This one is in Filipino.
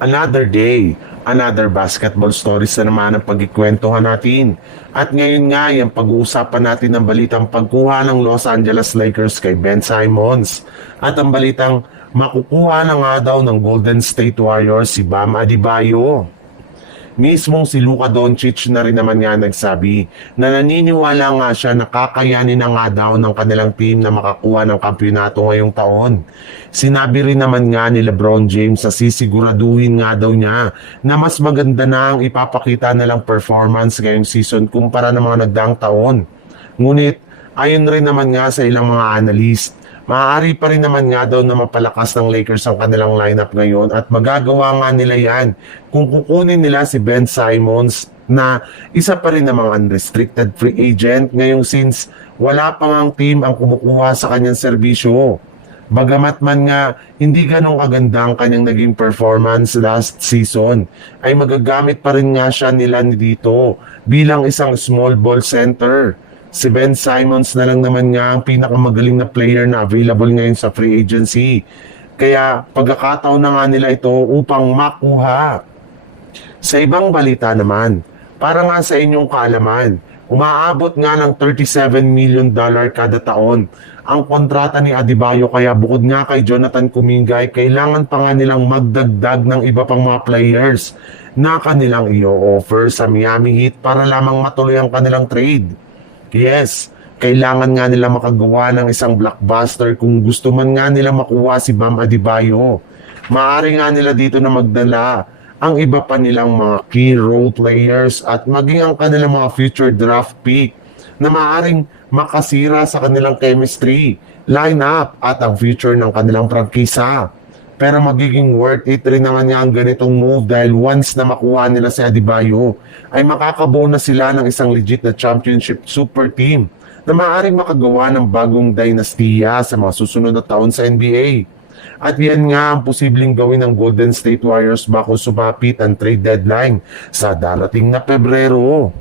Another day, another basketball stories na naman ang pagkikwentuhan natin. At ngayon nga, yung pag-uusapan natin ang balitang pagkuha ng Los Angeles Lakers kay Ben Simmons. At ang balitang makukuha na nga daw ng Golden State Warriors si Bam Adebayo. Mismong si Luka Doncic na rin naman nga nagsabi na naniniwala nga siya na kakayanin na nga daw ng kanilang team na makakuha ng kampyonato ngayong taon. Sinabi rin naman nga ni LeBron James na sisiguraduhin nga daw niya na mas maganda na ang ipapakita nilang performance ngayong season kumpara ng mga nagdaang taon. Ngunit ayon rin naman nga sa ilang mga analyst, maaari pa rin naman nga daw na mapalakas ng Lakers ang kanilang lineup ngayon at magagawa nga nila yan kung kukunin nila si Ben Simmons na isa pa rin namang unrestricted free agent ngayong since wala pa ngang team ang kumukuha sa kanyang serbisyo. Bagamat man nga hindi ganong kaganda ang kanyang naging performance last season, ay magagamit pa rin nga siya nila dito bilang isang small ball center. Si Ben Simmons na lang naman nga ang pinakamagaling na player na available ngayon sa free agency. Kaya pagkakataon na nga nila ito upang makuha. Sa ibang balita naman, para nga sa inyong kaalaman, umaabot nga ng $37 million kada taon ang kontrata ni Adebayo, kaya bukod nga kay Jonathan Kuminga ay kailangan pa nga nilang magdagdag ng iba pang mga players na kanilang i-offer sa Miami Heat para lamang matuloy ang kanilang trade. Yes, kailangan nga nila makagawa ng isang blockbuster kung gusto man nga nila makuha si Bam Adebayo. Maaari nga nila dito na magdala ang iba pa nilang mga key role players at maging ang kanilang mga future draft pick na maaaring makasira sa kanilang chemistry, lineup at ang future ng kanilang prangkisa. Pero magiging worth it rin naman nga ang ganitong move dahil once na makuha nila si Adebayo, ay makakabuo na sila ng isang legit na championship super team na maaaring makagawa ng bagong dinastiya sa mga susunod na taon sa NBA. At yan nga ang posibleng gawin ng Golden State Warriors bago sumapit ang trade deadline sa darating na Pebrero.